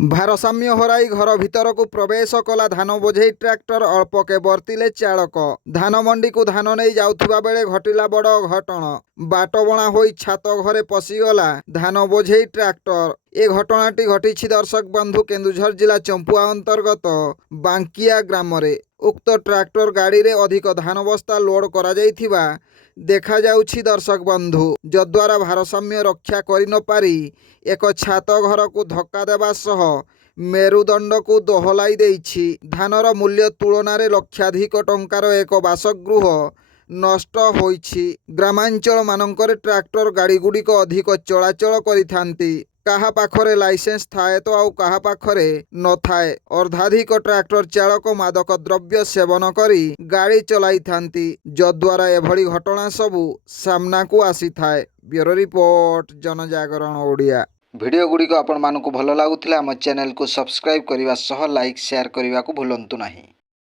ଭାରସାମ୍ୟ ହରାଇ ଘର ଭିତରକୁ ପ୍ରବେଶ କଲା ଧାନ ବୋଝେଇ ଟ୍ରାକ୍ଟର। ଅଳ୍ପକେ ବର୍ତ୍ତିଲେ ଚାଳକ। ଧାନ ମଣ୍ଡିକୁ ଧାନ ନେଇ ଯାଉଥିବା ବେଳେ ଘଟିଲା ବଡ଼ ଘଟଣା। ବାଟବଣା ହୋଇ ଛାତ ଘରେ ପଶିଗଲା ଧାନ ବୋଝେଇ ଟ୍ରାକ୍ଟର। ଏ ଘଟଣାଟି ଘଟିଛି ଦର୍ଶକ ବନ୍ଧୁ କେନ୍ଦୁଝର ଜିଲ୍ଲା ଚମ୍ପୁଆ ଅନ୍ତର୍ଗତ ବାଙ୍କିଆ ଗ୍ରାମରେ। ଉକ୍ତ ଟ୍ରାକ୍ଟର ଗାଡ଼ିରେ ଅଧିକ ଧାନ ବସ୍ତା ଲୋଡ୍ କରାଯାଇଥିବା ଦେଖାଯାଉଛି ଦର୍ଶକ ବନ୍ଧୁ, ଯଦ୍ୱାରା ଭାରସାମ୍ୟ ରକ୍ଷା କରିନପାରି ଏକ ଛାତ ଘରକୁ ଧକ୍କା ଦେବା ସହ ମେରୁଦଣ୍ଡକୁ ଦୋହଲାଇ ଦେଇଛି। ଧାନର ମୂଲ୍ୟ ତୁଳନାରେ ଲକ୍ଷାଧିକ ଟଙ୍କାର ଏକ ବାସଗୃହ ନଷ୍ଟ ହୋଇଛି। ଗ୍ରାମାଞ୍ଚଳ ମାନଙ୍କରେ ଟ୍ରାକ୍ଟର ଗାଡ଼ିଗୁଡ଼ିକ ଅଧିକ ଚଳାଚଳ କରିଥାନ୍ତି। କାହା ପାଖରେ ଲାଇସେନ୍ସ ଥାଏ ତ ଆଉ କାହା ପାଖରେ ନଥାଏ। ଅର୍ଦ୍ଧାଧିକ ଟ୍ରାକ୍ଟର ଚାଳକ ମାଦକ ଦ୍ରବ୍ୟ ସେବନ କରି ଗାଡ଼ି ଚଲାଇଥାନ୍ତି, ଯଦ୍ୱାରା ଏଭଳି ଘଟଣା ସବୁ ସାମ୍ନାକୁ ଆସିଥାଏ। Bureau report, Janajagaran Odia. Video ଗୁଡ଼ିକ ଆପଣମାନଙ୍କୁ ଭଲ ଲାଗୁଥିଲେ ଆମ ଚ୍ୟାନେଲକୁ ସବସ୍କ୍ରାଇବ୍ କରିବା ସହ ଲାଇକ୍ ସେୟାର କରିବାକୁ ଭୁଲନ୍ତୁ ନାହିଁ।